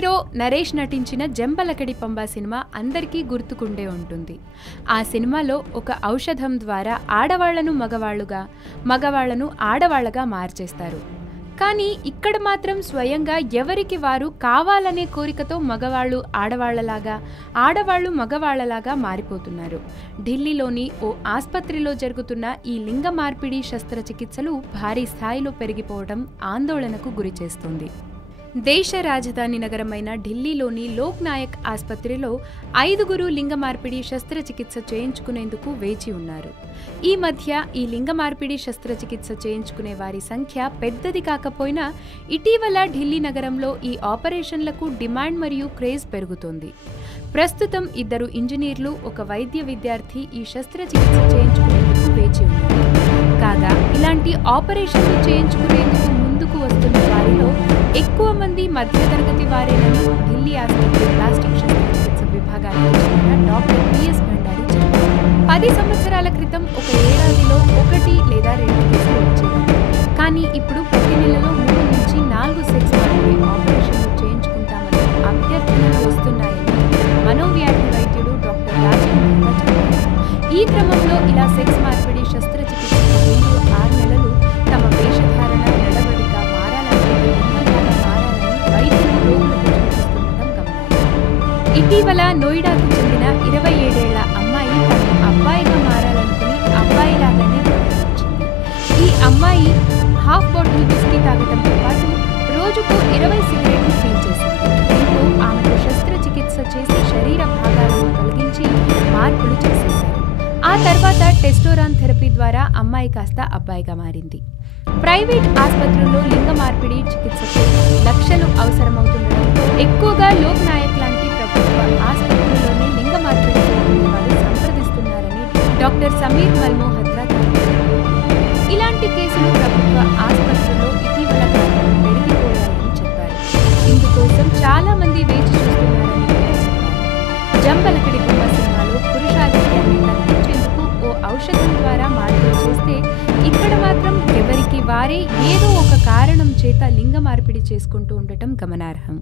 Hero Naresh నటించిన Jambalakadi Pamba cinema అందరికీ గుర్తుకుండే ఉంటుంది. ఆ సినిమాలో ఒక ఔషధం ద్వారా ఆడవాళ్లను మగవాళ్లుగా, మగవాళ్లను ఆడవాళ్లగా మార్చేస్తారు. కానీ ఇక్కడ మాత్రం స్వయంగా ఎవరికి వారు కావాలనే కోరికతో మగవాళ్ళు ఆడవాళ్లలాగా, ఆడవాళ్లు మగవాళ్లలాగా మారిపోతున్నారు. ఢిల్లీలోని ఓ ఆస్పత్రిలో జరుగుతున్న ఈ లింగ మార్పిడి శస్త్రచికిత్సలు భారీ స్థాయిలో పెరిగిపోవడం ఆందోళనకు గురిచేస్తుంది. దేశ రాజధాని నగరమైన ఢిల్లీలోని లోక్ నాయక్ ఆస్పత్రిలో 5గురు లింగ మార్పిడి శస్త్రచికిత్స చేయించుకునేందుకు వేచి ఉన్నారు. ఈ మధ్య ఈ లింగ మార్పిడి శస్త్రచికిత్స చేయించుకునే వారి సంఖ్య పెద్దది కాకపోయినా ఇటీవల ఢిల్లీ నగరంలో ఈ ఆపరేషన్లకు డిమాండ్ మరియు క్రేజ్ పెరుగుతోంది. ప్రస్తుతం 2 ఇంజనీర్లు, ఒక వైద్య విద్యార్థి ఈ శస్త్రచికిత్స చేయించుకునేందుకు వేచి ఉన్నారు. కాగా ఇలాంటి ఆపరేషన్లు చేయించుకునేందుకు ముందుకు వస్తున్న వారిలో ఎక్కువ మంది మధ్యతరగతి వారేనని ఢిల్లీ ఆసుపత్రి ప్లాస్టిక్ శస్త్రచికిత్స విభాగానికి చెందిన డాక్టర్ పిఎస్ భండారి చెప్పారు. 10 సంవత్సరాల క్రితం ఒక ఏడాదిలో 1 లేదా 2 కేసులు వచ్చేవి. కానీ ఇప్పుడు ప్రతి నెలలో 3 నుంచి 4 సెక్స్ మార్పిడి ఆపరేషన్లు చేయించుకుంటామని అభ్యర్థనలు వస్తున్నాయని మనోవ్యాధి వైద్యుడు డాక్టర్ రాజీవ్ మెహతా చెప్పారు. ఈ క్రమంలో ఇలా సెక్స్ మార్పిడి శస్త్రచికిత్సకు ముందు 6 నెలలు తమ వేషధారణ, నడవడిక మారాలని వైద్యులు రోగులకు సూచిస్తుండటం గమనార్హం. ఇటీవల నోయిడాకు చెందిన 27 ఏళ్ల అమ్మాయి తను అబ్బాయిగా మారాలనుకుని అబ్బాయిలాగానే ప్రవర్తించింది. ఈ అమ్మాయి హాఫ్ బాటిల్ విస్కీ తాగడంతో పాటు రోజుకు 20 సిగరెట్లు పీల్చేసింది. దీంతో ఆమెకు శస్త్రచికిత్స చేసి శరీర భాగాలను తొలగించి మార్పులు చేసేశారు. ఆ తర్వాత టెస్టోరాన్ థెరపీ ద్వారా అమ్మాయి కాస్త అబ్బాయిగా మారింది. ప్రైవేట్ ఆసుపత్రుల్లో లింగ మార్పిడి చికిత్సకు లక్షలు అవసరమవుతుండటంతో ఎక్కువగా లోక్ నాయక్ లాంటి ప్రభుత్వ ఆసుపత్రుల్లోనే లింగ మార్పిడి చేస్తున్న వారు సంప్రదిస్తున్నారని డాక్టర్ సమీర్ మల్మోహత్రా తెలిపారు. ఇలాంటి కేసులు ప్రభుత్వ ఆసుపత్రుల్లో ఇటీవల కాలంలో పెరిగిపోయాయని చెప్పారు. ఇందుకోసం చాలా మంది వేచి చూస్తున్నారని కూడా చెప్పారు. జంబలకడి పంబ సినిమాలో పురుషాధిక్యాన్ని తగ్గించేందుకు ఓ ఔషధం ద్వారా మార్పులు చేస్తే ఇక్కడ మాత్రం ఎవరికి వారే ఏదో ఒక కారణం చేత లింగ మార్పిడి చేసుకుంటూ ఉండటం గమనార్హం.